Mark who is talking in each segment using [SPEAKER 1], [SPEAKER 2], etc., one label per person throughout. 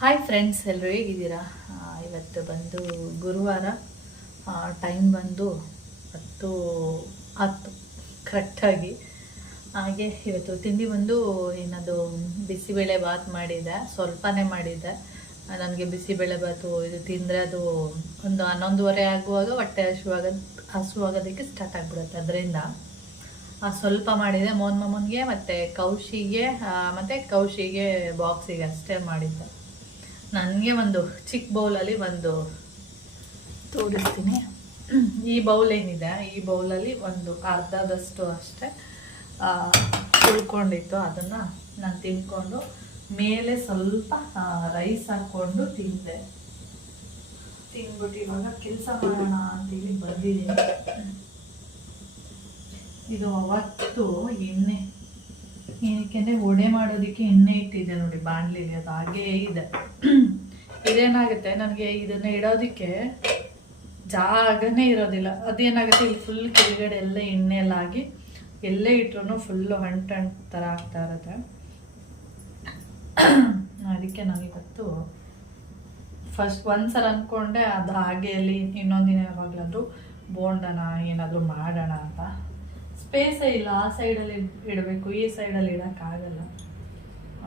[SPEAKER 1] Hi friends ಎಲ್ಲರೂ ಹೇಗಿದ್ದೀರಾ? ಇವತ್ತು ಬಂದು ಗುರುವಾರ ಟೈಮ್ ಬಂದು ಹತ್ತು ಹತ್ತು ಕರೆಕ್ಟಾಗಿ ಹಾಗೆ ಇವತ್ತು ತಿಂಡಿ ಬಂದು ಏನದು ಬಿಸಿಬೇಳೆ ಬಾತ್ ಮಾಡಿದ್ದೆ, ಸ್ವಲ್ಪನೇ ಮಾಡಿದ್ದೆ. ನನಗೆ ಬಿಸಿಬೇಳೆ ಬಾತು ಇದು ತಿಂದರೆ ಅದು ಒಂದು ಹನ್ನೊಂದುವರೆ ಆಗುವಾಗ ಹೊಟ್ಟೆ ಹಸುವಾಗ, ಹಸುವಾಗೋದಕ್ಕೆ ಸ್ಟಾರ್ಟ್ ಆಗಿಬಿಡುತ್ತೆ ಅದರಿಂದ. ಸ್ವಲ್ಪ ಮಾಡಿದೆ, ಮೋನ್ ಮಾಮನಿಗೆ, ಮತ್ತು ಕೌಶಿಗೆ ಮತ್ತೆ ಕೌಶಿಗೆ ಬಾಕ್ಸಿಗೆ ಅಷ್ಟೇ ಮಾಡಿದ್ದೆ. ನನಗೆ ಒಂದು ಚಿಕ್ಕ ಬೌಲಲ್ಲಿ ಒಂದು ತೋರಿಸ್ತೀನಿ. ಈ ಬೌಲ್ ಏನಿದೆ ಈ ಬೌಲಲ್ಲಿ ಒಂದು ಅರ್ಧದಷ್ಟು ಅಷ್ಟೇ ಉಳ್ಕೊಂಡಿತ್ತು ಅದನ್ನು ನಾನು ತಿನ್ಕೊಂಡು ಮೇಲೆ ಸ್ವಲ್ಪ ರೈಸ್ ಹಾಕ್ಕೊಂಡು ತಿಂದೆ. ತಿಂದ್ಬಿಟ್ಟು ಇವಾಗ ಕೆಲಸ ಮಾಡೋಣ ಅಂತೇಳಿ ಬಂದಿದ್ದೀನಿ. ಇದು ಅವತ್ತು ಎಣ್ಣೆ. ಏನಕ್ಕೆ ಒಡೆ ಮಾಡೋದಕ್ಕೆ ಎಣ್ಣೆ ಇಟ್ಟಿದೆ ನೋಡಿ ಬಾಣಲಿಗೆ ಅದು ಹಾಗೇ ಇದೆ. ಇದೇನಾಗುತ್ತೆ? ನನಗೆ ಇದನ್ನ ಇಡೋದಕ್ಕೆ ಜಾಗನೇ ಇರೋದಿಲ್ಲ. ಅದೇನಾಗುತ್ತೆ? ಇಲ್ಲಿ ಫುಲ್ ಕೆಳಗಡೆ ಎಲ್ಲ ಎಣ್ಣೆ ಎಲ್ಲ ಆಗಿ ಎಲ್ಲೇ ಇಟ್ರು ಫುಲ್ಲು ಅಂಟು ಅಂಟು ಥರ ಆಗ್ತಾ ಇರುತ್ತೆ. ಅದಕ್ಕೆ ನಾನಿವತ್ತು ಫಸ್ಟ್ ಒಂದ್ಸಲ ಅಂದ್ಕೊಂಡೆ ಅದು ಹಾಗೆ ಅಲ್ಲಿ ಇನ್ನೊಂದಿನ ಯಾವಾಗಲಾದರೂ ಬೋಂಡನ ಏನಾದರೂ ಮಾಡೋಣ ಅಂತ. ಸ್ಪೇಸೇ ಇಲ್ಲ, ಆ ಸೈಡಲ್ಲಿ ಇಡಬೇಕು, ಈ ಸೈಡಲ್ಲಿ ಇಡೋಕ್ಕಾಗಲ್ಲ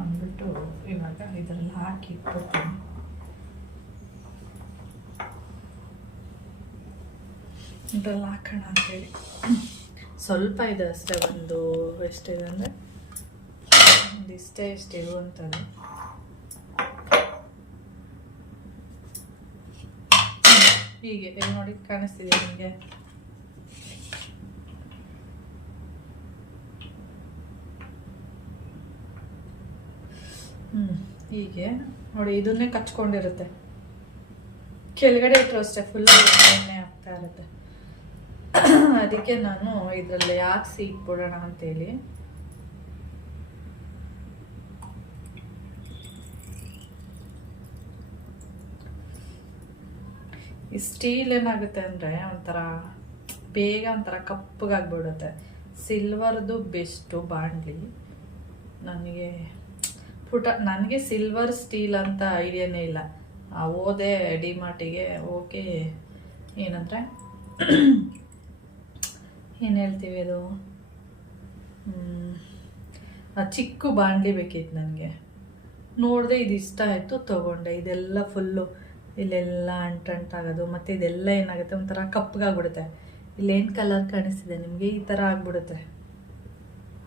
[SPEAKER 1] ಅಂದ್ಬಿಟ್ಟು ಇವಾಗ ಇದರಲ್ಲಿ ಹಾಕಿ ಇಟ್ಬಿಡ್ತೀನಿ. ಇದ್ರಲ್ಲಿ ಹಾಕೋಣ ಅಂತೇಳಿ. ಸ್ವಲ್ಪ ಇದೆ ಅಷ್ಟೇ, ಒಂದು ಎಷ್ಟಿದೆ ಅಂದರೆ? ಒಂದು ಇಷ್ಟೇ, ಇಷ್ಟು ಇರುವಂಥದ್ದು ಹೀಗೆ ನೋಡಿ ಕಾಣಿಸ್ತಿದೆ ನಿಮಗೆ? ಹೀಗೆ. ನೋಡಿ, ಇದನ್ನೇ ಕಚ್ಕೊಂಡಿರುತ್ತೆ. ಕೆಳಗಡೆ ಇಟ್ಟರು ಅಷ್ಟೇ ಫುಲ್ ಎಣ್ಣೆ ಆಗ್ತಾ ಇರುತ್ತೆ. ಅದಕ್ಕೆ ನಾನು ಇದರಲ್ಲಿ ಹಾಕ್ಸಿ ಇಟ್ಬಿಡೋಣ ಅಂತೇಳಿ. ಈ ಸ್ಟೀಲ್ ಏನಾಗುತ್ತೆ ಅಂದರೆ, ಒಂಥರ ಬೇಗ ಒಂಥರ ಕಪ್ಪಗಾಗ್ಬಿಡುತ್ತೆ. ಸಿಲ್ವರ್ದು ಬೆಸ್ಟು ಬಾಂಡ್ಲಿ. ನನಗೆ ಪುಟ, ನನಗೆ ಸಿಲ್ವರ್ ಸ್ಟೀಲ್ ಅಂತ ಐಡಿಯಾನೇ ಇಲ್ಲ. ಹೋದೆ ಡಿಮಾರ್ಟಿಗೆ ಓಕೆ ಏನಂದರೆ, ಏನು ಹೇಳ್ತೀವಿ ಅದು? ಚಿಕ್ಕ ಬಾಣಲಿ ಬೇಕಿತ್ತು ನನಗೆ. ನೋಡಿದೆ ಇದು ಇಷ್ಟ ಆಯಿತು, ತೊಗೊಂಡೆ. ಇದೆಲ್ಲ ಫುಲ್ಲು ಇಲ್ಲೆಲ್ಲ ಅಂಟಂಟಾಗೋದು, ಮತ್ತು ಇದೆಲ್ಲ ಏನಾಗುತ್ತೆ ಒಂಥರ ಕಪ್ಪಗಾಗ್ಬಿಡುತ್ತೆ ಇಲ್ಲೇನು ಕಲರ್ ಕಾಣಿಸ್ತಿದೆ ನಿಮಗೆ? ಈ ಥರ ಆಗ್ಬಿಡುತ್ತೆ.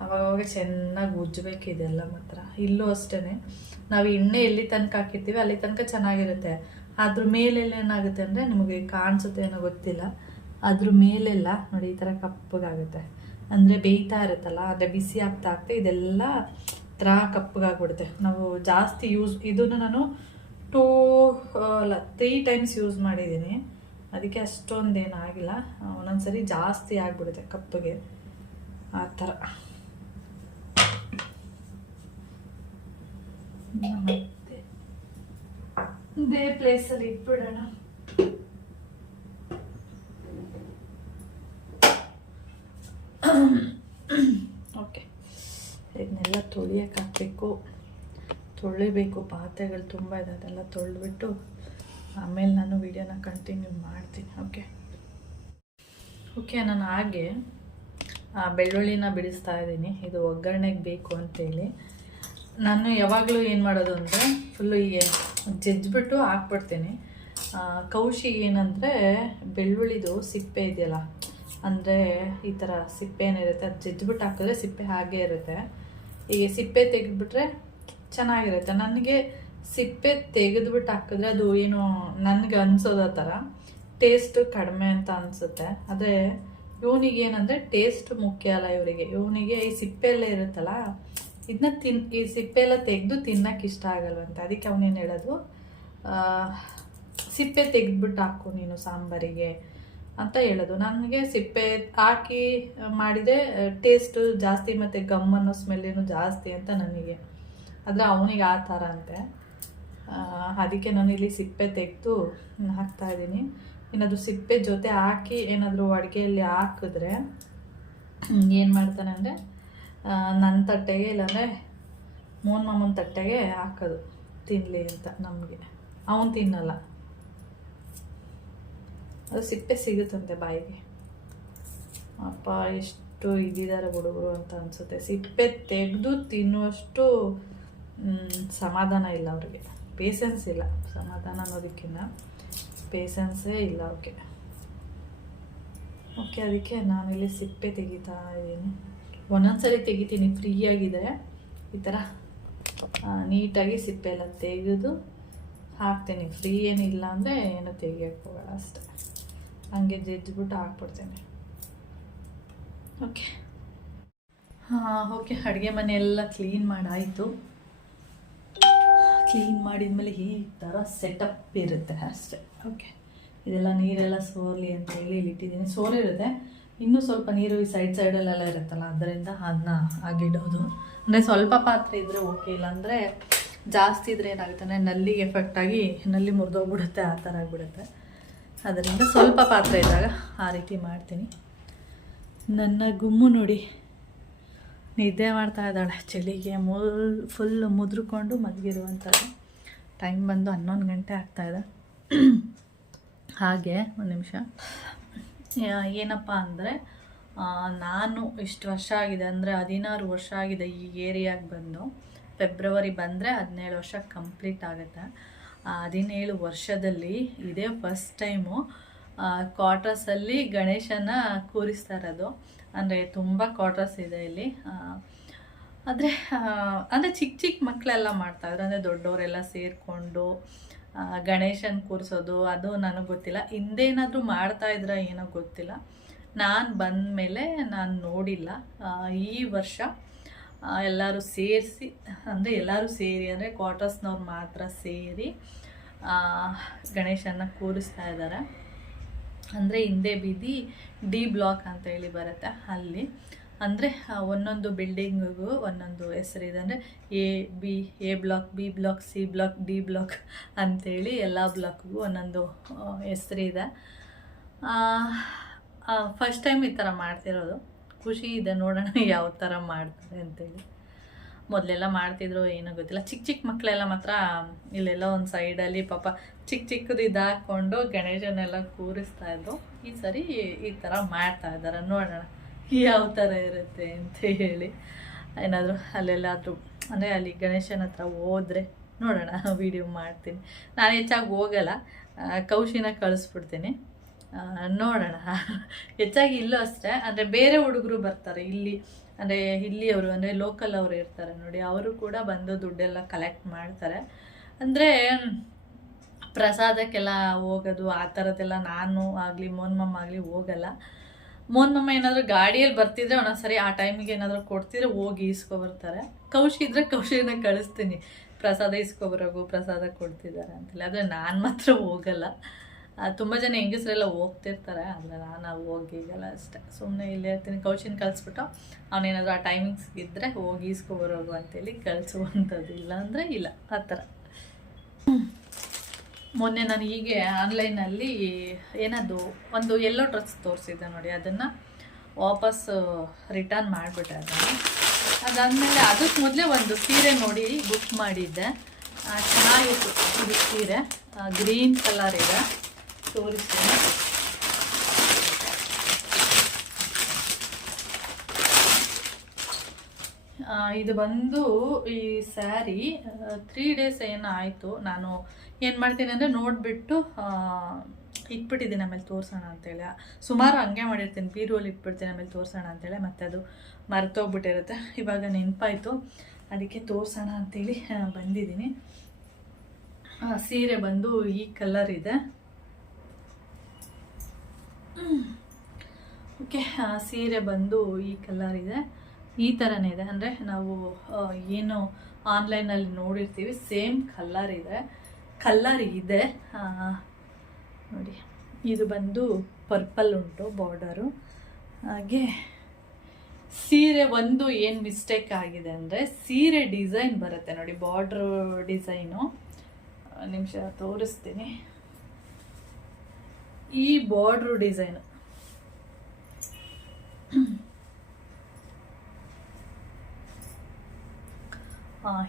[SPEAKER 1] ಅವಾಗವಾಗ ಚೆನ್ನಾಗಿ ಉಜ್ಜಬೇಕು ಇದೆಲ್ಲ ಮಾತ್ರ. ಇಲ್ಲೂ ಅಷ್ಟೇ ನಾವು ಎಣ್ಣೆ ಎಲ್ಲಿ ತನಕ ಹಾಕಿರ್ತೀವಿ ಅಲ್ಲಿ ತನಕ ಚೆನ್ನಾಗಿರುತ್ತೆ. ಅದ್ರ ಮೇಲೆಲ್ಲ ಏನಾಗುತ್ತೆ ಅಂದರೆ ನಿಮಗೆ ಕಾಣಿಸುತ್ತೆ ಏನೋ ಗೊತ್ತಿಲ್ಲ. ಅದ್ರ ಮೇಲೆಲ್ಲ ನೋಡಿ ಈ ಥರ ಕಪ್ಪಗಾಗುತ್ತೆ. ಅಂದರೆ ಬೇಯ್ತಾ ಇರುತ್ತಲ್ಲ ಅಂದರೆ ಬಿಸಿ ಆಗ್ತಾ ಆಗ್ತಾ ಇದೆಲ್ಲ ಥರ ಕಪ್ಪಗಾಗ್ಬಿಡುತ್ತೆ. ನಾವು ಜಾಸ್ತಿ ಯೂಸ್ ಇದನ್ನು ನಾನು ಟೂ ಅಲ್ಲ ತ್ರೀ ಟೈಮ್ಸ್ ಯೂಸ್ ಮಾಡಿದ್ದೀನಿ. ಅದಕ್ಕೆ ಅಷ್ಟೊಂದೇನು ಆಗಿಲ್ಲ. ಒಂದೊಂದ್ಸರಿ ಜಾಸ್ತಿ ಆಗಿಬಿಡುತ್ತೆ ಕಪ್ಪಗೆ. ಆ ಥರ ಮತ್ತೆ ಇದೇ ಪ್ಲೇಸಲ್ಲಿ ಇಟ್ಬಿಡೋಣ. ಓಕೆ ಇದನ್ನೆಲ್ಲ ತೊಳಿಯಕ್ಕೆ ಹಾಕಬೇಕು. ತೊಳಿಬೇಕು, ಪಾತ್ರೆಗಳು ತುಂಬ ಇದೆ, ಅದೆಲ್ಲ ತೊಳೆದ್ಬಿಟ್ಟು ಆಮೇಲೆ ನಾನು ವಿಡಿಯೋನ ಕಂಟಿನ್ಯೂ ಮಾಡ್ತೀನಿ ಓಕೆ ಓಕೆ ನಾನು ಹಾಗೆ ಬೆಳ್ಳುಳ್ಳಿನ ಬಿಡಿಸ್ತಾ ಇದ್ದೀನಿ. ಇದು ಒಗ್ಗರಣೆಗೆ ಬೇಕು ಅಂತೇಳಿ. ನಾನು ಯಾವಾಗಲೂ ಏನು ಮಾಡೋದು ಅಂದರೆ ಫುಲ್ಲು ಹೀಗೆ ಜಜ್ಜಿಬಿಟ್ಟು ಹಾಕ್ಬಿಡ್ತೀನಿ. ಕೌಶಿ ಏನಂದರೆ ಬೆಳ್ಳುಳ್ಳಿದು ಸಿಪ್ಪೆ ಇದೆಯಲ್ಲ, ಅಂದರೆ ಈ ಥರ ಸಿಪ್ಪೆ ಏನಿರುತ್ತೆ ಅದು ಜಜ್ಜಿಬಿಟ್ಟು ಹಾಕಿದ್ರೆ ಸಿಪ್ಪೆ ಹಾಗೇ ಇರುತ್ತೆ. ಈಗ ಸಿಪ್ಪೆ ತೆಗೆದ್ಬಿಟ್ರೆ ಚೆನ್ನಾಗಿರುತ್ತೆ. ನನಗೆ ಸಿಪ್ಪೆ ತೆಗೆದುಬಿಟ್ಟು ಹಾಕಿದ್ರೆ ಅದು ಏನು ನನಗೆ ಅನ್ಸೋದ ಥರ ಟೇಸ್ಟ್ ಕಡಿಮೆ ಅಂತ ಅನಿಸುತ್ತೆ. ಆದರೆ ಇವನಿಗೆ ಏನಂದರೆ ಟೇಸ್ಟ್ ಮುಖ್ಯ ಅಲ್ಲ ಇವರಿಗೆ. ಇವನಿಗೆ ಈ ಸಿಪ್ಪೆ ಎಲ್ಲ ಇರುತ್ತಲ್ಲ ಇದನ್ನ ತಿನ್, ಈ ಸಿಪ್ಪೆ ಎಲ್ಲ ತೆಗೆದು ತಿನ್ನಕ್ಕೆ ಇಷ್ಟ ಆಗಲ್ವಂತೆ ಅದಕ್ಕೆ ಅವನೇನು ಹೇಳೋದು ಸಿಪ್ಪೆ ತೆಗೆದ್ಬಿಟ್ಟು ಹಾಕು ನೀನು ಸಾಂಬಾರಿಗೆ ಅಂತ ಹೇಳೋದು. ನನಗೆ ಸಿಪ್ಪೆ ಹಾಕಿ ಮಾಡಿದರೆ ಟೇಸ್ಟು ಜಾಸ್ತಿ ಮತ್ತು ಗಮ್ ಅನ್ನೋ ಸ್ಮೆಲ್ಲೇನು ಜಾಸ್ತಿ ಅಂತ ನನಗೆ. ಆದರೆ ಅವನಿಗೆ ಆ ಥರ ಅಂತೆ. ಅದಕ್ಕೆ ನಾನು ಇಲ್ಲಿ ಸಿಪ್ಪೆ ತೆಗೆದು ಹಾಕ್ತಾ ಇದ್ದೀನಿ. ಏನಾದರೂ ಸಿಪ್ಪೆ ಜೊತೆ ಹಾಕಿ ಏನಾದರೂ ಅಡುಗೆಯಲ್ಲಿ ಹಾಕಿದ್ರೆ ಏನು ಮಾಡ್ತಾನೆ ಅಂದರೆ ನನ್ನ ತಟ್ಟೆಗೆ ಇಲ್ಲಾಂದರೆ ಮೋನ್ ಮಾಮನ ತಟ್ಟೆಗೆ ಹಾಕೋದು. ತಿನ್ನಲಿ ಅಂತ ನಮಗೆ. ಅವನು ತಿನ್ನಲ್ಲ. ಅದು ಸಿಪ್ಪೆ ಸಿಗುತ್ತಂತೆ ಬಾಯಿಗೆ. ಅಪ್ಪ, ಎಷ್ಟು ಇದ್ದಿದ್ದಾರೆ ಹುಡುಗರು ಅಂತ ಅನಿಸುತ್ತೆ. ಸಿಪ್ಪೆ ತೆಗೆದು ತಿನ್ನುವಷ್ಟು ಸಮಾಧಾನ ಇಲ್ಲ ಅವ್ರಿಗೆ. ಪೇಷನ್ಸ್ ಇಲ್ಲ. ಸಮಾಧಾನ ಅನ್ನೋದಕ್ಕಿಂತ ಪೇಷನ್ಸೇ ಇಲ್ಲ ಅವ್ರಿಗೆ. ಓಕೆ, ಅದಕ್ಕೆ ನಾನಿಲ್ಲಿ ಸಿಪ್ಪೆ ತೆಗಿತಾ ಇದ್ದೀನಿ. ಒಂದೊಂದ್ಸರಿ ತೆಗಿತೀನಿ, ಫ್ರೀಯಾಗಿದೆ. ಈ ಥರ ನೀಟಾಗಿ ಸಿಪ್ಪೆ ಎಲ್ಲ ತೆಗೆದು ಹಾಕ್ತೀನಿ. ಫ್ರೀ ಏನಿಲ್ಲ ಅಂದರೆ ಏನು ತೆಗಿಯೋಕ್ಕೆ ಹೋಗಲ್ಲ ಅಷ್ಟೆ. ಹಂಗೆ ಜಜ್ಜಿಬಿಟ್ಟು ಹಾಕ್ಬಿಡ್ತೀನಿ. ಓಕೆ ಹಾಂ ಓಕೆ ಅಡುಗೆ ಮನೆ ಎಲ್ಲ ಕ್ಲೀನ್ ಮಾಡಾಯಿತು. ಕ್ಲೀನ್ ಮಾಡಿದ್ಮೇಲೆ ಈ ಥರ ಸೆಟಪ್ ಇರುತ್ತೆ ಅಷ್ಟೆ. ಓಕೆ ಇದೆಲ್ಲ ನೀರೆಲ್ಲ ಸೋರ್ಲಿ ಅಂತ ಹೇಳಿ ಇಲ್ಲಿ ಇಟ್ಟಿದ್ದೀನಿ ಸೋರಿರುತ್ತೆ. ಇನ್ನೂ ಸ್ವಲ್ಪ ನೀರು ಈ ಸೈಡ್ ಸೈಡಲ್ಲೆಲ್ಲ ಇರುತ್ತಲ್ಲ, ಅದರಿಂದ ಅದನ್ನ ಆಗಿಡೋದು. ಅಂದರೆ ಸ್ವಲ್ಪ ಪಾತ್ರೆ ಇದ್ದರೆ ಓಕೆ ಇಲ್ಲ ಇಲ್ಲಾಂದರೆ ಜಾಸ್ತಿ ಇದ್ರೆ ಏನಾಗುತ್ತೆ ಅಂದರೆ ನಲ್ಲಿಗೆ ಎಫೆಕ್ಟ್ ಆಗಿ ನಲ್ಲಿ ಮುರಿದೋಗ್ಬಿಡುತ್ತೆ, ಆ ಥರ ಆಗಿಬಿಡುತ್ತೆ. ಅದರಿಂದ ಸ್ವಲ್ಪ ಪಾತ್ರೆ ಇದ್ದಾಗ ಆ ರೀತಿ ಮಾಡ್ತೀನಿ. ನನ್ನ ಗುಮ್ಮು ನೋಡಿ, ನಿದ್ದೆ ಮಾಡ್ತಾ ಇದ್ದಾಳೆ. ಚಳಿಗೆ ಮುಲ್ ಫುಲ್ ಮುದ್ರಿಕೊಂಡು ಮಲಗಿರುವಂಥದ್ದು. ಟೈಮ್ ಬಂದು ಹನ್ನೊಂದು ಗಂಟೆ ಆಗ್ತಾಯಿದೆ ಹಾಗೆ, ಒಂದು ನಿಮಿಷ. ಏನಪ್ಪ ಅಂದರೆ ನಾನು ಇಷ್ಟು ವರ್ಷ ಆಗಿದೆ, ಅಂದರೆ ಹದಿನಾರು ವರ್ಷ ಆಗಿದೆ ಈ ಏರಿಯಾಗೆ ಬಂದು. ಫೆಬ್ರವರಿ ಬಂದರೆ ಹದಿನೇಳು ವರ್ಷ ಕಂಪ್ಲೀಟ್ ಆಗುತ್ತೆ. ಹದಿನೇಳು ವರ್ಷದಲ್ಲಿ ಇದೇ ಫಸ್ಟ್ ಟೈಮು ಕ್ವಾರ್ಟರ್ಸಲ್ಲಿ ಗಣೇಶನ ಕೂರಿಸ್ತಾ ಇರೋದು. ಅಂದರೆ ತುಂಬ ಕ್ವಾರ್ಟರ್ಸ್ ಇದೆ ಇಲ್ಲಿ. ಆದರೆ ಅಂದರೆ ಚಿಕ್ಕ ಚಿಕ್ಕ ಮಕ್ಕಳೆಲ್ಲ ಮಾಡ್ತಾಯಿದ್ರು ಅಂದರೆ ದೊಡ್ಡವರೆಲ್ಲ ಸೇರಿಕೊಂಡು ಗಣೇಶನ ಕೂರಿಸೋದು, ಅದು ನನಗೆ ಗೊತ್ತಿಲ್ಲ. ಹಿಂದೇನಾದರೂ ಮಾಡ್ತಾ ಇದ್ರ ಏನೋ ಗೊತ್ತಿಲ್ಲ. ನಾನು ಬಂದ ಮೇಲೆ ನಾನು ನೋಡಿಲ್ಲ. ಈ ವರ್ಷ ಎಲ್ಲರೂ ಸೇರಿಸಿ, ಅಂದರೆ ಎಲ್ಲರೂ ಸೇರಿ, ಅಂದರೆ ಕ್ವಾರ್ಟರ್ಸ್ನವ್ರು ಮಾತ್ರ ಸೇರಿ ಗಣೇಶನ ಕೂರಿಸ್ತಾ ಇದ್ದಾರೆ ಅಂದರೆ ಹಿಂದೆ ಬೀದಿ ಡಿ ಬ್ಲಾಕ್ ಅಂತ ಹೇಳಿ ಬರುತ್ತೆ ಅಲ್ಲಿ. ಅಂದರೆ ಒಂದೊಂದು ಬಿಲ್ಡಿಂಗಿಗೂ ಒಂದೊಂದು ಹೆಸರಿದೆ ಅಂದರೆ A B A block B block C block D block ಅಂಥೇಳಿ ಎಲ್ಲ ಬ್ಲಾಕ್ಗೂ ಒಂದೊಂದು ಹೆಸರಿದೆ ಫಸ್ಟ್ ಟೈಮ್ ಈ ಥರ ಮಾಡ್ತಿರೋದು. ಖುಷಿ ಇದೆ ನೋಡೋಣ ಯಾವ ಥರ ಮಾಡ್ತಾರೆ ಅಂತೇಳಿ. ಮೊದಲೆಲ್ಲ ಮಾಡ್ತಿದ್ರು, ಏನೂ ಗೊತ್ತಿಲ್ಲ. ಚಿಕ್ಕ ಚಿಕ್ಕ ಮಕ್ಕಳೆಲ್ಲ ಮಾತ್ರ ಇಲ್ಲೆಲ್ಲ ಒಂದು ಸೈಡಲ್ಲಿ ಪಾಪ ಚಿಕ್ಕ ಚಿಕ್ಕದು ಇದಾಕೊಂಡು ಗಣೇಶನೆಲ್ಲ ಕೂರಿಸ್ತಾ ಇದ್ರು. ಈ ಸರಿ ಈ ಥರ ಮಾಡ್ತಾ ಇದ್ದಾರೆ. ನೋಡೋಣ. ಯಾವ ಥರ ಇರುತ್ತೆ ಅಂತ ಹೇಳಿ. ಏನಾದರೂ ಅಲ್ಲೆಲ್ಲಾದರೂ, ಅಂದರೆ ಅಲ್ಲಿ ಗಣೇಶನ ಹತ್ರ ಹೋದರೆ ನೋಡೋಣ ವಿಡಿಯೋ ಮಾಡ್ತೀನಿ. ನಾನು ಹೆಚ್ಚಾಗಿ ಹೋಗಲ್ಲ ಕೌಶಿನ ಕಳಿಸ್ಬಿಡ್ತೀನಿ. ನೋಡೋಣ. ಹೆಚ್ಚಾಗಿ ಇಲ್ಲೂ ಅಷ್ಟೇ, ಅಂದರೆ ಬೇರೆ ಹುಡುಗರು ಬರ್ತಾರೆ ಇಲ್ಲಿ. ಅಂದರೆ ಇಲ್ಲಿಯವರು, ಅಂದರೆ ಲೋಕಲ್ ಅವರು ಇರ್ತಾರೆ ನೋಡಿ, ಅವರು ಕೂಡ ಬಂದು ದುಡ್ಡೆಲ್ಲ ಕಲೆಕ್ಟ್ ಮಾಡ್ತಾರೆ. ಅಂದರೆ, ಪ್ರಸಾದಕ್ಕೆಲ್ಲ ಹೋಗೋದು, ಆ ಥರದ್ದೆಲ್ಲ ನಾನು ಆಗಲಿ ಮೋನ್ಮಮ್ಮ ಆಗಲಿ ಹೋಗಲ್ಲ. ಮೋನ್ಮಮ್ಮ ಏನಾದರೂ ಗಾಡಿಯಲ್ಲಿ ಬರ್ತಿದ್ರೆ ಒಂದೊಂದ್ಸರಿ ಆ ಟೈಮಿಗೆ ಏನಾದರೂ ಕೊಡ್ತಿದ್ರೆ ಹೋಗಿ ಈಸ್ಕೊಬರ್ತಾರೆ ಕೌಶಿ ಇದ್ರೆ ಕೌಶಿನ ಕಳಿಸ್ತೀನಿ. ಪ್ರಸಾದ ಇಸ್ಕೊಬರೋಗು ಪ್ರಸಾದ ಕೊಡ್ತಿದ್ದಾರೆ ಅಂತೇಳಿ. ಆದರೆ ನಾನು ಮಾತ್ರ ಹೋಗಲ್ಲ. ತುಂಬ ಜನ ಹೆಂಗಸರೆಲ್ಲ ಹೋಗ್ತಿರ್ತಾರೆ, ಆದರೆ ನಾನು ಹೋಗಿಗಲ್ಲ ಅಷ್ಟೇ. ಸುಮ್ಮನೆ ಇಲ್ಲೇ ಇರ್ತೀನಿ. ಕೌಶಿನ ಕಳಿಸ್ಬಿಟ್ಟು ಅವನೇನಾದರೂ ಆ ಟೈಮಿಂಗ್ಸ್ ಇದ್ದರೆ ಹೋಗಿ ಈಸ್ಕೊಬರೋಗು ಅಂತೇಳಿ ಕಳಿಸುವಂಥದ್ದು ಇಲ್ಲ ಅಂದರೆ ಇಲ್ಲ. ಆ ಥರ. ಮೊನ್ನೆ ನಾನು ಹೀಗೆ ಆನ್ಲೈನಲ್ಲಿ ಏನದು, ಒಂದು ಎಲ್ಲೋ ಡ್ರೆಸ್ ತೋರಿಸಿದ್ದೆ ನೋಡಿ, ಅದನ್ನು ವಾಪಸ್ ರಿಟರ್ನ್ ಮಾಡಿಬಿಟ್ಟೆ ಅದನ್ನು. ಅದಾದಮೇಲೆ ಅದಕ್ಕೆ ಮೊದಲೇ ಒಂದು ಸೀರೆ ನೋಡಿ ಬುಕ್ ಮಾಡಿದ್ದೆ. ಚೆನ್ನಾಗಿತ್ತು ಇದು ಸೀರೆ. ಗ್ರೀನ್ ಕಲರ್ ಇದೆ. ತೋರಿಸ್ತೀನಿ. ಇದು ಬಂದು ಈ ಸ್ಯಾರಿ ತ್ರೀ ಡೇಸ್ ಏನೋ ಆಯಿತು. ನಾನು ಏನು ಮಾಡ್ತೀನಿ ಅಂದರೆ ನೋಡಿಬಿಟ್ಟು ಇಟ್ಬಿಟ್ಟಿದ್ದೀನಿ ಆಮೇಲೆ ತೋರಿಸೋಣ ಅಂತೇಳಿ. ಸುಮಾರು ಹಂಗೆ ಮಾಡಿರ್ತೀನಿ ಬೀರುವಲ್ಲಿ ಇಟ್ಬಿಡ್ತೀನಿ ಆಮೇಲೆ ತೋರಿಸೋಣ ಅಂತೇಳಿ, ಮತ್ತೆ ಅದು ಮರೆತೋಗ್ಬಿಟ್ಟಿರುತ್ತೆ. ಇವಾಗ ನೆನಪಾಯಿತು. ಅದಕ್ಕೆ ತೋರಿಸೋಣ ಅಂತೇಳಿ ಬಂದಿದ್ದೀನಿ. ಸೀರೆ ಬಂದು ಈ ಕಲರ್ ಇದೆ. ಓಕೆ ಸೀರೆ ಬಂದು ಈ ಕಲರ್ ಇದೆ. ಈ ಥರನೇ ಇದೆ. ಅಂದರೆ ನಾವು ಏನು ಆನ್ಲೈನಲ್ಲಿ ನೋಡಿರ್ತೀವಿ ಸೇಮ್ ಕಲ್ಲರ್ ಇದೆ. ಕಲ್ಲರ್ ಇದೆ ನೋಡಿ, ಇದು ಬಂದು ಪರ್ಪಲ್ ಉಂಟು ಬಾರ್ಡರು ಹಾಗೆ ಸೀರೆ ಒಂದು ಏನು ಮಿಸ್ಟೇಕ್ ಆಗಿದೆ ಅಂದರೆ ಸೀರೆ ಡಿಸೈನ್ ಬರುತ್ತೆ ನೋಡಿ ಬಾರ್ಡ್ರ್ ಡಿಸೈನು ನಿಮಿಷ ತೋರಿಸ್ತೀನಿ. ಈ ಬಾರ್ಡ್ರ್ ಡಿಸೈನು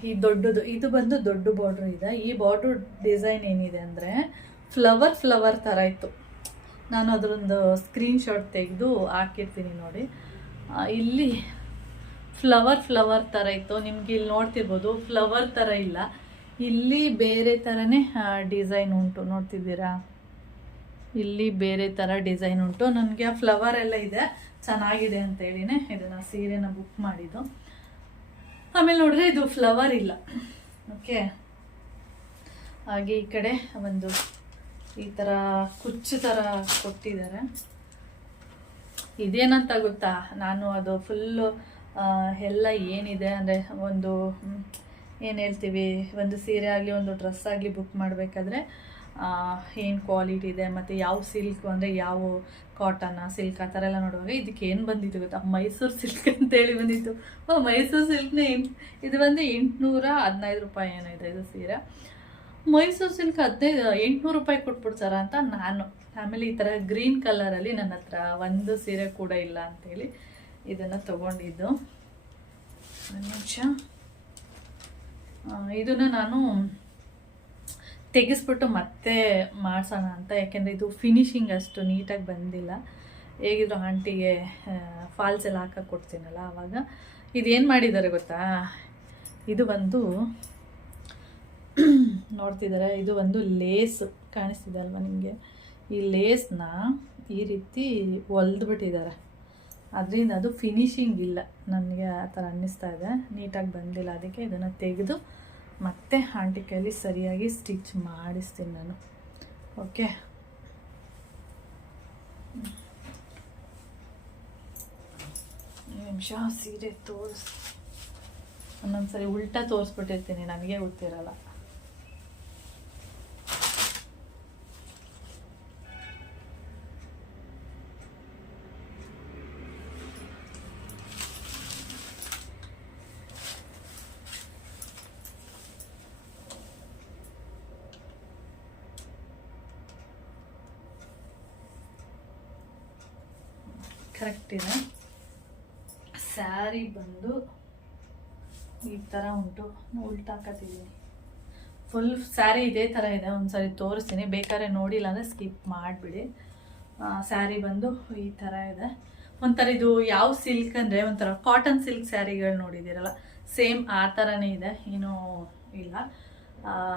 [SPEAKER 1] ಈ ದೊಡ್ಡದು, ಇದು ಬಂದು ದೊಡ್ಡ ಬಾರ್ಡ್ರ್ ಇದೆ. ಈ ಬಾರ್ಡ್ರ್ ಡಿಸೈನ್ ಏನಿದೆ ಅಂದರೆ ಫ್ಲವರ್ ಫ್ಲವರ್ ಥರ ಇತ್ತು. ನಾನು ಅದರೊಂದು ಸ್ಕ್ರೀನ್ಶಾಟ್ ತೆಗೆದು ಹಾಕಿರ್ತೀನಿ ನೋಡಿ. ಇಲ್ಲಿ ಫ್ಲವರ್ ಫ್ಲವರ್ ಥರ ಇತ್ತು. ನಿಮ್ಗೆ ಇಲ್ಲಿ ನೋಡ್ತಿರ್ಬೋದು ಫ್ಲವರ್ ಥರ ಇಲ್ಲ. ಇಲ್ಲಿ ಬೇರೆ ಥರನೇ ಡಿಸೈನ್ ಉಂಟು. ನೋಡ್ತಿದ್ದೀರಾ? ಇಲ್ಲಿ ಬೇರೆ ಥರ ಡಿಸೈನ್ ಉಂಟು. ನನಗೆ ಆ ಫ್ಲವರ್ ಎಲ್ಲ ಇದೆ. ಚೆನ್ನಾಗಿದೆ ಅಂತ ಹೇಳಿನೇ ಇದನ್ನು ಸೀರೆನ ಬುಕ್ ಮಾಡಿದ್ದು. ಆಮೇಲೆ ನೋಡಿದ್ರೆ ಇದು ಫ್ಲವರ್ ಇಲ್ಲ. ಓಕೆ ಹಾಗೆ ಈ ಕಡೆ ಒಂದು ಈ ಥರ ಕುಚ್ಚು ಥರ ಕೊಟ್ಟಿದ್ದಾರೆ. ಇದೇನಂತ ಗೊತ್ತಾ? ನಾನು ಅದು ಫುಲ್ಲು ಎಲ್ಲ ಏನಿದೆ ಅಂದರೆ ಒಂದು ಏನು ಹೇಳ್ತೀವಿ? ಒಂದು ಸೀರೆ ಆಗಲಿ, ಒಂದು ಡ್ರೆಸ್ ಆಗಲಿ ಬುಕ್ ಮಾಡಬೇಕಾದ್ರೆ ಏನು ಕ್ವಾಲಿಟಿ ಇದೆ, ಮತ್ತು ಯಾವ ಸಿಲ್ಕ್ ಅಂದರೆ ಯಾವ ಕಾಟನ್ನ ಸಿಲ್ಕ್ ಆ ಥರ ಎಲ್ಲ ನೋಡುವಾಗ ಇದಕ್ಕೆ ಏನು ಬಂದಿತ್ತು ಗೊತ್ತಾ? ಮೈಸೂರು ಸಿಲ್ಕ್ ಅಂತೇಳಿ ಬಂದಿತ್ತು. ಓ, ಮೈಸೂರು ಸಿಲ್ಕ್ನೇ ಇದು ಬಂದು ಎಂಟುನೂರ ಹದಿನೈದು ರೂಪಾಯಿ ಏನಿದೆ ಇದೆ ಇದು ಸೀರೆ. ಮೈಸೂರು ಸಿಲ್ಕ್ ಹದಿನೈದು, ಎಂಟುನೂರು ರೂಪಾಯಿ ಕೊಟ್ಬಿಡ್ತಾರ ಅಂತ ನಾನು. ಆಮೇಲೆ ಈ ಥರ ಗ್ರೀನ್ ಕಲರಲ್ಲಿ ನನ್ನ ಹತ್ರ ಒಂದು ಸೀರೆ ಕೂಡ ಇಲ್ಲ ಅಂತೇಳಿ ಇದನ್ನು ತಗೊಂಡಿದ್ದು. ಒಂದು ನಿಮಿಷ. ಇದನ್ನು ನಾನು ತೆಗೆಸ್ಬಿಟ್ಟು ಮತ್ತೆ ಮಾಡಿಸೋಣ ಅಂತ. ಯಾಕೆಂದರೆ ಇದು ಫಿನಿಶಿಂಗ್ ಅಷ್ಟು ನೀಟಾಗಿ ಬಂದಿಲ್ಲ. ಹೇಗಿದ್ರು ಆಂಟಿಗೆ ಫಾಲ್ಸ್ ಎಲ್ಲ ಹಾಕಕ್ಕೆ ಕೊಡ್ತೀನಲ್ಲ ಆವಾಗ ಇದೇನು ಮಾಡಿದ್ದಾರೆ ಗೊತ್ತಾ? ಇದು ಬಂದು ನೋಡ್ತಿದ್ದಾರೆ ಇದು ಒಂದು ಲೇಸ್ ಕಾಣಿಸ್ತಿದೆ ಅಲ್ವಾ ನಿಮಗೆ? ಈ ಲೇಸ್ನ ಈ ರೀತಿ ಹೊಲ್ದ್ಬಿಟ್ಟಿದ್ದಾರೆ. ಅದರಿಂದ ಅದು ಫಿನಿಶಿಂಗ್ ಇಲ್ಲ. ನನಗೆ ಆ ಥರ ಅನ್ನಿಸ್ತಾ ಇದೆ. ನೀಟಾಗಿ ಬಂದಿಲ್ಲ. ಅದಕ್ಕೆ ಇದನ್ನು ತೆಗೆದು ಮತ್ತೆ ಆಂಟಿ ಕೈಲಿ ಸರಿಯಾಗಿ ಸ್ಟಿಚ್ ಮಾಡಿಸ್ತೀನಿ ನಾನು. ಓಕೆ? ನಿಮಿಷ, ಸೀರೆ ತೋರಿಸ್. ಒಂದೊಂದ್ಸರಿ ಉಲ್ಟಾ ತೋರಿಸ್ಬಿಟ್ಟಿರ್ತೀನಿ, ನನಗೆ ಗೊತ್ತಿರಲ್ಲ ಕರೆಕ್ಟ್ ಇದೆ ಸ್ಯಾರಿ ಬಂದು ಈ ಥರ ಉಂಟು ಉಲ್ಟಾಕತ್ತಿದ್ದೀನಿ ಫುಲ್ ಸ್ಯಾರಿ ಇದೇ ಥರ ಇದೆ, ಒಂದ್ಸರಿ ತೋರಿಸ್ತೀನಿ. ಬೇಕಾದ್ರೆ ನೋಡಿಲ್ಲ ಅಂದರೆ ಸ್ಕಿಪ್ ಮಾಡಿಬಿಡಿ. ಸ್ಯಾರಿ ಬಂದು ಈ ಥರ ಇದೆ. ಒಂಥರ ಇದು ಯಾವ ಸಿಲ್ಕ್ ಅಂದರೆ, ಒಂಥರ ಕಾಟನ್ ಸಿಲ್ಕ್ ಸ್ಯಾರಿಗಳು ನೋಡಿದ್ದೀರಲ್ಲ ಸೇಮ್ ಆ ಥರನೇ ಇದೆ, ಏನೂ ಇಲ್ಲ.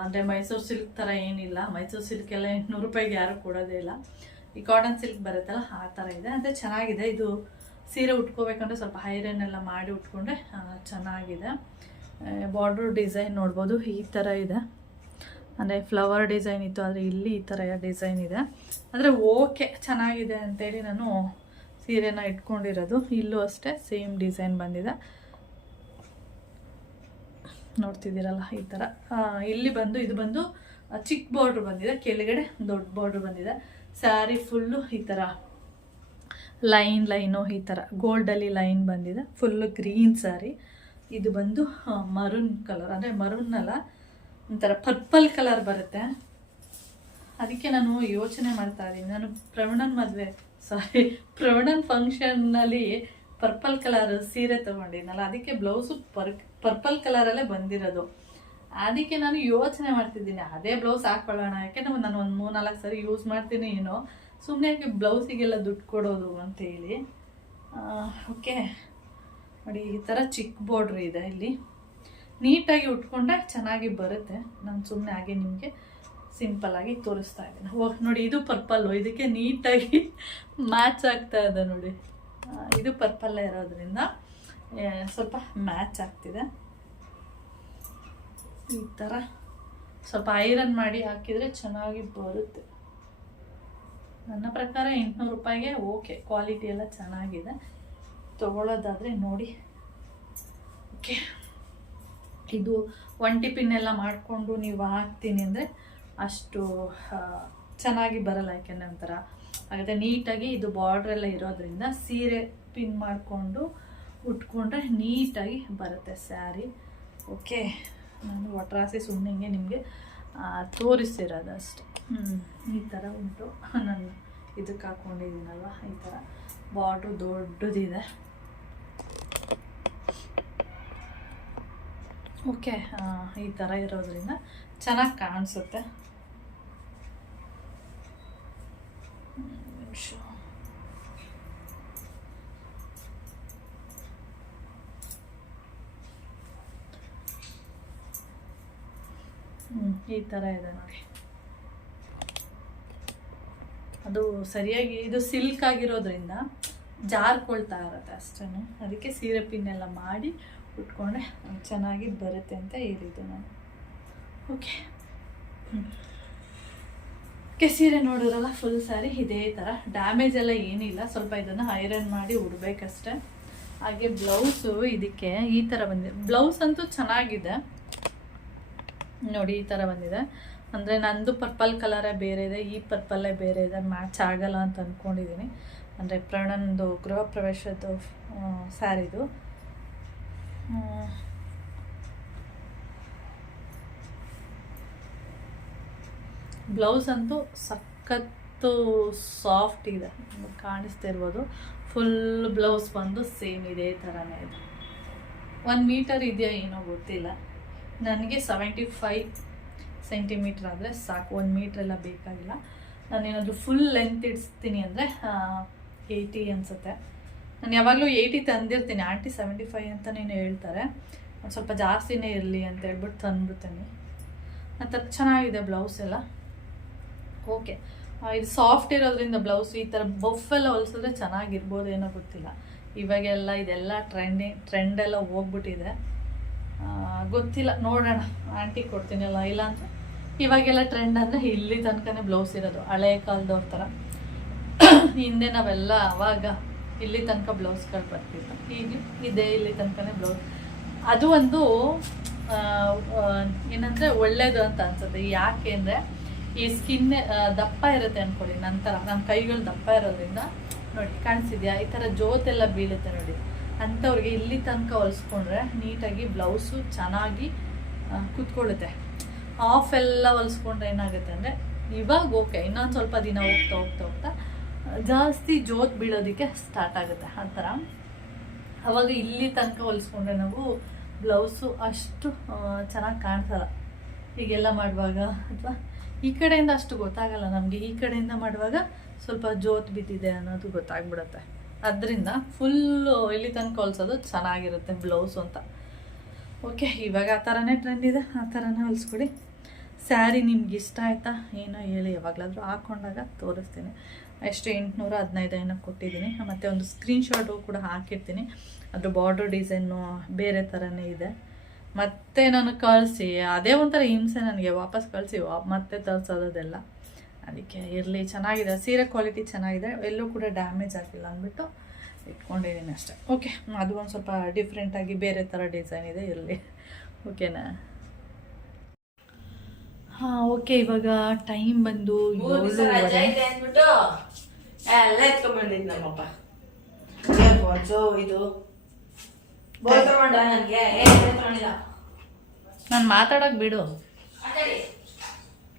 [SPEAKER 1] ಅಂದರೆ ಮೈಸೂರು ಸಿಲ್ಕ್ ಥರ ಏನಿಲ್ಲ. ಮೈಸೂರು ಸಿಲ್ಕ್ ಎಲ್ಲ ಎಂಟುನೂರು ರೂಪಾಯಿಗೆ ಯಾರು ಕೊಡೋದೇ ಇಲ್ಲ. ಈ ಕಾಟನ್ ಸಿಲ್ಕ್ ಬರುತ್ತಲ್ಲ, ಆ ಥರ ಇದೆ. ಅಂದರೆ ಚೆನ್ನಾಗಿದೆ. ಇದು ಸೀರೆ ಉಟ್ಕೋಬೇಕಂದ್ರೆ ಸ್ವಲ್ಪ ಐರನ್ ಎಲ್ಲ ಮಾಡಿ ಉಟ್ಕೊಂಡ್ರೆ ಚೆನ್ನಾಗಿದೆ. ಬಾರ್ಡ್ರ್ ಡಿಸೈನ್ ನೋಡ್ಬೋದು, ಈ ಥರ ಇದೆ. ಅಂದರೆ ಫ್ಲವರ್ ಡಿಸೈನ್ ಇತ್ತು, ಆದರೆ ಇಲ್ಲಿ ಈ ಥರ ಡಿಸೈನ್ ಇದೆ. ಆದರೆ ಓಕೆ ಚೆನ್ನಾಗಿದೆ ಅಂತೇಳಿ ನಾನು ಸೀರೆನ ಇಟ್ಕೊಂಡಿರೋದು. ಇಲ್ಲೂ ಅಷ್ಟೇ ಸೇಮ್ ಡಿಸೈನ್ ಬಂದಿದೆ. ನೋಡ್ತಿದ್ದೀರಲ್ಲ ಈ ಥರ ಇಲ್ಲಿ ಬಂದು, ಇದು ಬಂದು ಚಿಕ್ಕ ಬಾರ್ಡ್ರ್ ಬಂದಿದೆ. ಕೆಳಗಡೆ ದೊಡ್ಡ ಬಾರ್ಡ್ರ್ ಬಂದಿದೆ. ಸ್ಯಾರಿ ಫುಲ್ಲು ಈ ಥರ ಲೈನ್ ಲೈನು ಈ ಥರ ಗೋಲ್ಡಲ್ಲಿ ಲೈನ್ ಬಂದಿದೆ. ಫುಲ್ಲು ಗ್ರೀನ್ ಸ್ಯಾರಿ ಇದು ಬಂದು ಮರೂನ್ ಕಲರ್ ಅಂದರೆ ಮರೂನ್ ಅಲ್ಲ, ಒಂಥರ ಪರ್ಪಲ್ ಕಲರ್ ಬರುತ್ತೆ. ಅದಕ್ಕೆ ನಾನು ಯೋಚನೆ ಮಾಡ್ತಾ ಇದ್ದೀನಿ. ನಾನು ಪ್ರವಣನ್ ಮದುವೆ ಸಾರಿ ಪ್ರವಣನ್ ಫಂಕ್ಷನ್ನಲ್ಲಿ ಪರ್ಪಲ್ ಕಲರ್ ಸೀರೆ ತೊಗೊಂಡಿದ್ನಲ್ಲ, ಅದಕ್ಕೆ ಬ್ಲೌಸು ಪರ್ ಪರ್ಪಲ್ ಕಲರಲ್ಲೇ ಬಂದಿರೋದು. ಅದಕ್ಕೆ ನಾನು ಯೋಚನೆ ಮಾಡ್ತಿದ್ದೀನಿ. ಅದೇ ಬ್ಲೌಸ್ ಹಾಕ್ಕೊಳ್ಳೋಣ ಯಾಕೆಂದ್ರೆ ನಾನು ಒಂದು ಮೂರು ನಾಲ್ಕು ಸರಿ ಯೂಸ್ ಮಾಡ್ತೀನಿ ಏನೋ. ಸುಮ್ಮನೆ ಯಾಕೆ ಬ್ಲೌಸಿಗೆಲ್ಲ ದುಡ್ಡು ಕೊಡೋದು ಅಂತೇಳಿ ಓಕೆ ನೋಡಿ, ಈ ಥರ ಚಿಕ್ಕ ಬಾರ್ಡ್ರ್ ಇದೆ ಇಲ್ಲಿ. ನೀಟಾಗಿ ಉಟ್ಕೊಂಡ್ರೆ ಚೆನ್ನಾಗಿ ಬರುತ್ತೆ. ನಾನು ಸುಮ್ಮನೆ ಹಾಗೆ ನಿಮಗೆ ಸಿಂಪಲ್ಲಾಗಿ ತೋರಿಸ್ತಾ ಇದ್ದೀನಿ. ಓಹ್, ನೋಡಿ, ಇದು ಪರ್ಪಲ್ಲು ಇದಕ್ಕೆ ನೀಟಾಗಿ ಮ್ಯಾಚ್ ಆಗ್ತಾ ಇದೆ ನೋಡಿ. ಇದು ಪರ್ಪಲ್ಲೇ ಇರೋದ್ರಿಂದ ಸ್ವಲ್ಪ ಮ್ಯಾಚ್ ಆಗ್ತಿದೆ. ಈ ಥರ ಸ್ವಲ್ಪ ಐರನ್ ಮಾಡಿ ಹಾಕಿದರೆ ಚೆನ್ನಾಗಿ ಬರುತ್ತೆ. ನನ್ನ ಪ್ರಕಾರ ಎಂಟುನೂರು ರೂಪಾಯಿಗೆ ಓಕೆ ಕ್ವಾಲಿಟಿ ಎಲ್ಲ ಚೆನ್ನಾಗಿದೆ. ತಗೊಳ್ಳೋದಾದರೆ ನೋಡಿ. ಓಕೆ. ಇದು ಒನ್ ಪಿನ್ ಎಲ್ಲ ಮಾಡಿಕೊಂಡು ನೀವು ಹಾಕ್ತೀನಿ ಅಂದರೆ ಅಷ್ಟು ಚೆನ್ನಾಗಿ ಬರಲ್ಲ ಯಾಕೆಂದರೆ ಒಂಥರ ಹಾಗಾದರೆ ನೀಟಾಗಿ ಇದು ಬಾರ್ಡ್ರೆಲ್ಲ ಇರೋದ್ರಿಂದ ಸೀರೆ ಪಿನ್ ಮಾಡಿಕೊಂಡು ಉಟ್ಕೊಂಡ್ರೆ ನೀಟಾಗಿ ಬರುತ್ತೆ ಸ್ಯಾರಿ. ಓಕೆ. ನಾನು ಒಟ್ರಾಸಿ ಸುಮ್ಮನೆ ನಿಮಗೆ ತೋರಿಸಿರೋದು ಅಷ್ಟೆ. ಈ ಥರ ಉಂಟು. ನಾನು ಇದಕ್ಕೆ ಹಾಕ್ಕೊಂಡಿದ್ದೀನಲ್ವ ಈ ಥರ ಬಾರ್ಡ್ರು ದೊಡ್ಡದಿದೆ. ಓಕೆ ಈ ಥರ ಇರೋದ್ರಿಂದ ಚೆನ್ನಾಗಿ ಕಾಣಿಸುತ್ತೆ. ಈ ಥರ ಇದೆ ನೋಡಿ. ಅದು ಸರಿಯಾಗಿ, ಇದು ಸಿಲ್ಕ್ ಆಗಿರೋದ್ರಿಂದ ಜಾರ್ಕೊಳ್ತಾ ಇರುತ್ತೆ ಅಷ್ಟೇ ಅದಕ್ಕೆ ಸೀರೆ ಪಿನ್ನೆಲ್ಲ ಮಾಡಿ ಉಟ್ಕೊಂಡ್ರೆ ಚೆನ್ನಾಗಿ ಬರುತ್ತೆ ಅಂತ ಹೇಳಿದ್ದು ನಾನು. ಓಕೆ ಓಕೆ ಸೀರೆ ನೋಡಿದ್ರಲ್ಲ ಫುಲ್ ಸ್ಯಾರಿ ಇದೇ ಥರ ಡ್ಯಾಮೇಜ್ ಎಲ್ಲ ಏನಿಲ್ಲ, ಸ್ವಲ್ಪ ಇದನ್ನು ಐರನ್ ಮಾಡಿ ಉಡ್ಬೇಕಷ್ಟೆ. ಹಾಗೆ ಬ್ಲೌಸು ಇದಕ್ಕೆ ಈ ಥರ ಬಂದಿದೆ. ಬ್ಲೌಸ್ ಅಂತೂ ಚೆನ್ನಾಗಿದೆ. ನೋಡಿ, ಈ ಥರ ಬಂದಿದೆ. ಅಂದರೆ ನಂದು ಪರ್ಪಲ್ ಕಲರೇ ಬೇರೆ ಇದೆ, ಈ ಪರ್ಪಲ್ಲೇ ಬೇರೆ ಇದೆ ಮ್ಯಾಚ್ ಆಗಲ್ಲ ಅಂತ ಅಂದ್ಕೊಂಡಿದ್ದೀನಿ ಅಂದರೆ ಪ್ರಣನ್ದು ಗೃಹ ಪ್ರವೇಶದ್ದು ಸ್ಯಾರಿದು ಬ್ಲೌಸ್ ಅಂತೂ ಸಖತ್ತು ಸಾಫ್ಟ್ ಇದೆ. ಕಾಣಿಸ್ತಾ ಇರ್ಬೋದು. ಫುಲ್ ಬ್ಲೌಸ್ ಬಂದು ಸೇಮ್ ಇದೇ ಥರನೇ ಇದೆ. ಒನ್ ಮೀಟರ್ ಇದೆಯಾ ಏನೋ ಗೊತ್ತಿಲ್ಲ. ನನಗೆ ಸೆವೆಂಟಿ ಫೈವ್ ಸೆಂಟಿಮೀಟ್ರ್ ಆದರೆ ಸಾಕು. ಒಂದು ಮೀಟ್ರ್ ಎಲ್ಲ ಬೇಕಾಗಿಲ್ಲ. ನಾನೇನಾದರೂ ಫುಲ್ ಲೆಂತ್ ಇಡಿಸ್ತೀನಿ ಅಂದರೆ ಏಯ್ಟಿ ಅನಿಸುತ್ತೆ. ನಾನು ಯಾವಾಗಲೂ ಏಯ್ಟಿ ತಂದಿರ್ತೀನಿ. ಆಂಟಿ ಸೆವೆಂಟಿ ಫೈವ್ ಅಂತಲೇ ಹೇಳ್ತಾರೆ. ಒಂದು ಸ್ವಲ್ಪ ಜಾಸ್ತಿನೇ ಇರಲಿ ಅಂತ ಹೇಳ್ಬಿಟ್ಟು ತಂದ್ಬಿಡ್ತೀನಿ. ಆ ಥರ ಚೆನ್ನಾಗಿದೆ ಬ್ಲೌಸ್ ಎಲ್ಲ. ಓಕೆ ಇದು ಸಾಫ್ಟ್ ಇರೋದ್ರಿಂದ ಬ್ಲೌಸ್ ಈ ಥರ ಬಫೆಲ್ಲ ಹೊಲಿಸಿದ್ರೆ ಚೆನ್ನಾಗಿರ್ಬೋದೇನೋ ಗೊತ್ತಿಲ್ಲ. ಇವಾಗೆಲ್ಲ ಇದೆಲ್ಲ ಟ್ರೆಂಡಿಂಗ್ ಟ್ರೆಂಡೆಲ್ಲ ಹೋಗ್ಬಿಟ್ಟಿದೆ. ಗೊತ್ತಿಲ್ಲ. ನೋಡೋಣ. ಆಂಟಿ ಕೊಡ್ತೀನಲ್ಲ ಇಲ್ಲಾಂದರೆ ಇವಾಗೆಲ್ಲ ಟ್ರೆಂಡ್ ಅಂದರೆ ಇಲ್ಲಿ ತನಕನೇ ಬ್ಲೌಸ್ ಇರೋದು. ಹಳೆ ಕಾಲದವ್ರ ಥರ ಹಿಂದೆ ನಾವೆಲ್ಲ ಅವಾಗ ಇಲ್ಲಿ ತನಕ ಬ್ಲೌಸ್ಗಳು ಬರ್ತಿತ್ತು ಈಗ ಇದೆ ಇಲ್ಲಿ ತನಕನೇ ಬ್ಲೌಸ್ ಅದು ಒಂದು ಏನಂದರೆ ಒಳ್ಳೇದು ಅಂತ ಅನ್ಸುತ್ತೆ. ಯಾಕೆ ಅಂದರೆ ಈ ಸ್ಕಿನ್ ದಪ್ಪ ಇರುತ್ತೆ ಅನ್ಕೊಳ್ಳಿ ನಂತರ. ನಮ್ಮ ಕೈಗಳು ದಪ್ಪ ಇರೋದ್ರಿಂದ ನೋಡಿ, ಕಾಣಿಸಿದ್ಯಾ? ಈ ಥರ ಜೋತೆಲ್ಲ ಬೀಳುತ್ತೆ ನೋಡಿ. ಅಂಥವ್ರಿಗೆ ಇಲ್ಲಿ ತನಕ ಹೊಲಿಸ್ಕೊಂಡ್ರೆ ನೀಟಾಗಿ ಬ್ಲೌಸು ಚೆನ್ನಾಗಿ ಕೂತ್ಕೊಳ್ಳುತ್ತೆ. ಆಫ್ ಎಲ್ಲ ಹೊಲಿಸ್ಕೊಂಡ್ರೆ ಏನಾಗುತ್ತೆ ಅಂದರೆ ಇವಾಗ ಓಕೆ ಇನ್ನೊಂದು ಸ್ವಲ್ಪ ದಿನ ಹೋಗ್ತಾ ಹೋಗ್ತಾ ಹೋಗ್ತಾ ಜಾಸ್ತಿ ಜೋತ್ ಬೀಳೋದಕ್ಕೆ ಸ್ಟಾರ್ಟ್ ಆಗುತ್ತೆ ಆ ಥರ. ಅವಾಗ ಇಲ್ಲಿ ತನಕ ಹೊಲಿಸ್ಕೊಂಡ್ರೆ ನಾವು ಬ್ಲೌಸು ಅಷ್ಟು ಚೆನ್ನಾಗಿ ಕಾಣಿಸಲ್ಲ. ಹೀಗೆಲ್ಲ ಮಾಡುವಾಗ ಅಥವಾ ಈ ಕಡೆಯಿಂದ ಅಷ್ಟು ಗೊತ್ತಾಗಲ್ಲ ನಮಗೆ, ಈ ಕಡೆಯಿಂದ ಮಾಡುವಾಗ ಸ್ವಲ್ಪ ಜೋತ್ ಬಿದ್ದಿದೆ ಅನ್ನೋದು ಗೊತ್ತಾಗ್ಬಿಡುತ್ತೆ. ಅದರಿಂದ ಫುಲ್ಲು ಇಲ್ಲಿ ತನಕ ಹೊಲ್ಸೋದು ಚೆನ್ನಾಗಿರುತ್ತೆ ಬ್ಲೌಸು ಅಂತ. ಓಕೆ ಇವಾಗ ಆ ಥರನೇ ಟ್ರೆಂಡ್ ಇದೆ, ಆ ಥರನೇ ಹೊಲಿಸ್ಕೊಡಿ. ಸ್ಯಾರಿ ನಿಮ್ಗೆ ಇಷ್ಟ ಆಯ್ತಾ? ಏನೋ ಹೇಳಿ, ಯಾವಾಗಲಾದರೂ ಹಾಕೊಂಡಾಗ ತೋರಿಸ್ತೀನಿ. ಎಷ್ಟು ಎಂಟುನೂರ ಹದಿನೈದು ಏನೋ ಕೊಟ್ಟಿದ್ದೀನಿ. ಮತ್ತು ಒಂದು ಸ್ಕ್ರೀನ್ಶಾಟು ಕೂಡ ಹಾಕಿರ್ತೀನಿ. ಅದ್ರ ಬಾರ್ಡರ್ ಡಿಸೈನು ಬೇರೆ ಥರನೇ ಇದೆ. ಮತ್ತೆ ನಾನು ಕಳಿಸಿ, ಅದೇ ಒಂಥರ ಹಿಂಸೆ ನನಗೆ. ವಾಪಸ್ ಕಳಿಸಿ ಮತ್ತೆ ತರಿಸೋದೆಲ್ಲ ಅದಕ್ಕೆ ಇರಲಿ, ಚೆನ್ನಾಗಿದೆ. ಸೀರೆ ಕ್ವಾಲಿಟಿ ಚೆನ್ನಾಗಿದೆ. ಎಲ್ಲೂ ಕೂಡ ಡ್ಯಾಮೇಜ್ ಆಗಿಲ್ಲ ಅಂದ್ಬಿಟ್ಟು ಇಟ್ಕೊಂಡಿದ್ದೀನಿ ಅಷ್ಟೇ. ಓಕೆ ಅದು ಒಂದು ಸ್ವಲ್ಪ ಡಿಫ್ರೆಂಟಾಗಿ ಬೇರೆ ಥರ ಡಿಸೈನ್ ಇದೆ, ಇರಲಿ. ಓಕೆನಾ ಹಾಂ ಓಕೆ ಇವಾಗ ಟೈಮ್ ಬಂದು ಏಳುವರೆ.
[SPEAKER 2] ಎಲ್ಲ ಎತ್ಕೊಂಡ್ಬಂದಿದ್ ನಮ್ಮಪ್ಪ. ವಾಚು ಇದು. ಬೋಲ್ ತಗೊಂಡ ನನ್ಗೆ? ಏನ್ ತಗೊಂಡಿಲ್ಲ.
[SPEAKER 1] ನಾನು ಮಾತಾಡೋಕೆ ಬಿಡು.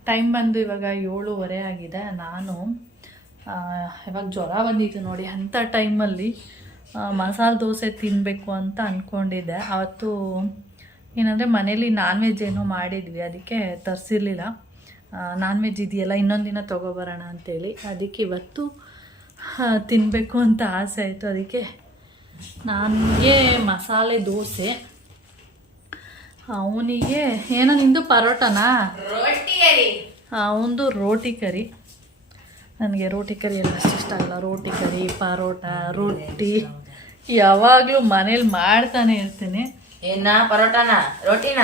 [SPEAKER 1] ಟೈಮ್ ಬಂದು ಇವಾಗ ಏಳುವರೆ ಆಗಿದೆ. ನಾನು ಇವಾಗ ಜ್ವರ ಬಂದಿತ್ತು ನೋಡಿ ಅಂಥ ಟೈಮಲ್ಲಿ ಮಸಾಲೆ ದೋಸೆ ತಿನ್ನಬೇಕು ಅಂತ ಅಂದ್ಕೊಂಡಿದ್ದೆ ಅವತ್ತು ಏನಂದರೆ ಮನೇಲಿ ನಾನ್ ವೆಜ್ ಏನೋ ಮಾಡಿದ್ವಿ ಅದಕ್ಕೆ ತರಿಸಿರ್ಲಿಲ್ಲ. ನಾನ್ ವೆಜ್ ಇದೆಯಲ್ಲ ಇನ್ನೊಂದು ದಿನ ತೊಗೊಬರೋಣ ಅಂತೇಳಿ. ಅದಕ್ಕೆ ಇವತ್ತು ತಿನ್ನಬೇಕು ಅಂತ ಆಸೆ ಆಯಿತು. ಅದಕ್ಕೆ ನನಗೆ ಮಸಾಲೆ ದೋಸೆ. ಅವನಿಗೆ ಏನೋ ನಿಂದು ಪರೋಟನಾ? ಅವನದು ರೋಟಿ ಕರಿ. ನನಗೆ ರೋಟಿ ಕರಿ ಎಲ್ಲ ಅಷ್ಟು ಇಷ್ಟ ಆಗಲ್ಲ ರೋಟಿ ಕರಿ ಪರೋಟ ರೊಟ್ಟಿ. ಯಾವಾಗಲೂ ಮನೇಲಿ ಮಾಡ್ತಾನೆ ಇರ್ತೀನಿ.
[SPEAKER 2] ಏನ ಪರೋಟಾನ? ರೋಟಿನ?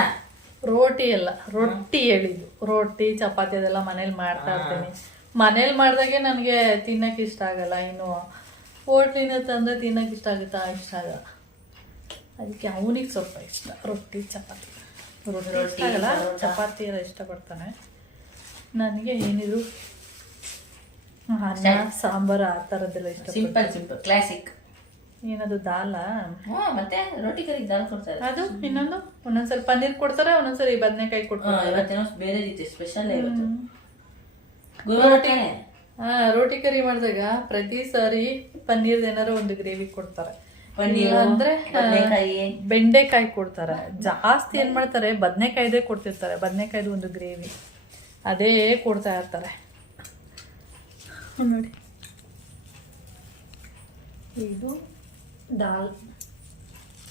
[SPEAKER 1] ರೋಟಿ ಎಲ್ಲ ರೊಟ್ಟಿ ಹೇಳಿದ್ದು. ರೊಟ್ಟಿ ಚಪಾತಿ ಅದೆಲ್ಲ ಮನೇಲಿ ಮಾಡ್ತಾ ಇರ್ತೀನಿ. ಮನೇಲಿ ಮಾಡಿದಾಗೆ ನನಗೆ ತಿನ್ನಕ್ಕೆ ಇಷ್ಟ ಆಗಲ್ಲ ಇನ್ನು ಹೋಟ್ಲಿನ ತಂದರೆ ತಿನ್ನಕ್ಕೆ ಇಷ್ಟ ಆಗುತ್ತಾ? ಇಷ್ಟ ಆಗಲ್ಲ. ಅದಕ್ಕೆ ಅವನಿಗೆ ಸ್ವಲ್ಪ ಇಷ್ಟ ರೊಟ್ಟಿ ಚಪಾತಿ. ರೊಟ್ಟಿ ಇಷ್ಟ ಆಗಲ್ಲ. ಚಪಾತಿ ಎಲ್ಲ ಇಷ್ಟಪಡ್ತಾನೆ. ನನಗೆ ಏನಿದು ಅನ್ನ ಸಾಂಬಾರು ಆ ಥರದ್ದೆಲ್ಲ ಇಷ್ಟ
[SPEAKER 2] ಸಿಂಪಲ್ ಸಿಂಪಲ್ ಕ್ಲಾಸಿಕ್
[SPEAKER 1] ಏನದು ದಾಲ.
[SPEAKER 2] ಹಾ ಮತ್ತೆ ರೋಟಿ ಕರಿ ದಾಲ್ ಕೊಡ್ತಾರೆ.
[SPEAKER 1] ಅದು ಇನ್ನೊಂದು ಒಂದೊಂದ್ಸಲ ಪನ್ನೀರ್ ಕೊಡ್ತಾರೆ ಒಂದೊಂದ್ಸರಿ ಬದನೆಕಾಯಿ ಕೊಡ್ತಾರೆ
[SPEAKER 2] ಇವತ್ತೇನೋ ಬೇರೆ ರೀತಿ ಸ್ಪೆಷಲ್ ಇವತ್ತು?
[SPEAKER 1] ಹಾ ರೋಟಿ ಕರಿ ಮಾಡಿದಾಗ ಪ್ರತಿ ಸಾರಿ ಪನ್ನೀರ್ ಏನಾರು ಒಂದು ಗ್ರೇವಿ ಕೊಡ್ತಾರೆ.
[SPEAKER 2] ಪನ್ನೀರು
[SPEAKER 1] ಅಂದ್ರೆ
[SPEAKER 2] ಬದನೆಕಾಯಿ.
[SPEAKER 1] ಬೆಂಡೆಕಾಯಿ ಕೊಡ್ತಾರೆ. ಜಾಸ್ತಿ ಏನ್ ಮಾಡ್ತಾರೆ ಬದನೆಕಾಯ್ದೇ ಕೊಡ್ತಿರ್ತಾರೆ ಬದನೆಕಾಯ್ದು ಒಂದು ಗ್ರೇವಿ. ಅದೇ ಕೊಡ್ತಾ ಇರ್ತಾರೆ. ನೋಡಿ. ಇದು ದಾಲ್.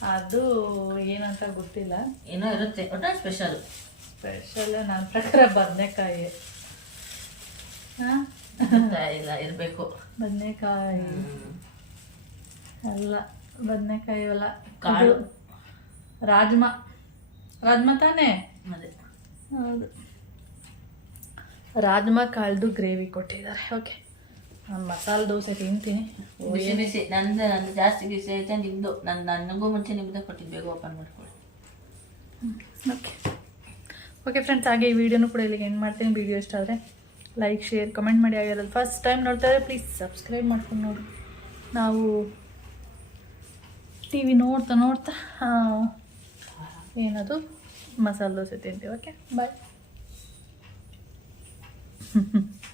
[SPEAKER 1] ಅದು ಏನಂತ ಗೊತ್ತಿಲ್ಲ.
[SPEAKER 2] ಏನೋ ಇರುತ್ತೆ ಒಟ್ಟ ಸ್ಪೆಷಲ್
[SPEAKER 1] ಸ್ಪೆಷಲ್ ನನ್ನ ಪ್ರಕಾರ ಬದನೆಕಾಯಿ.
[SPEAKER 2] ಇಲ್ಲ ಇರಬೇಕು.
[SPEAKER 1] ಬದನೆಕಾಯಿ. ಅಲ್ಲ ಬದನೆಕಾಯಿ ಅಲ್ಲ.
[SPEAKER 2] ಕಾಳು.
[SPEAKER 1] ರಾಜ್ಮಾ. ರಾಜ್ಮಾ ತಾನೇ?
[SPEAKER 2] ಅದೇ.
[SPEAKER 1] ಹೌದು. ರಾಜ್ಮಾ ಕಾಳ್ದು ಗ್ರೇವಿ ಕೊಟ್ಟಿದ್ದಾರೆ. ಓಕೆ. ನಾನು ಮಸಾಲೆ ದೋಸೆ ತಿಂತೀನಿ.
[SPEAKER 2] ಬಿಸಿ ಬಿಸಿ ನಂದು ನಂದು ಜಾಸ್ತಿ ಬಿಸಿ ಐತೆ ನಿಮ್ಮದು ನಾನು ನನಗೂ ಮುಂಚೆ ನಿಮ್ದು ಕೊಟ್ಟಿದ್ದು ಬೇಗ ಓಪನ್ ಮಾಡ್ಕೊಳ್ಳಿ.
[SPEAKER 1] ಓಕೆ ಓಕೆ ಫ್ರೆಂಡ್ಸ್ ಹಾಗೆ ಈ ವಿಡಿಯೋನು ಕೂಡ ಇಲ್ಲಿಗೆ ಏನು ಮಾಡ್ತೀನಿ. ವಿಡಿಯೋ ಇಷ್ಟ ಆದರೆ ಲೈಕ್ ಶೇರ್ ಕಮೆಂಟ್ ಮಾಡಿ. ಆಗಿರೋದು ಫಸ್ಟ್ ಟೈಮ್ ನೋಡ್ತಾ ಇದ್ರೆ ಪ್ಲೀಸ್ ಸಬ್ಸ್ಕ್ರೈಬ್ ಮಾಡ್ಕೊಂಡು ನೋಡಿ. ನಾವು ಟಿ ವಿ ನೋಡ್ತಾ ನೋಡ್ತಾ ಏನದು? ಮಸಾಲೆ ದೋಸೆ ತಿಂತೀವಿ ಓಕೆ ಬಾಯ್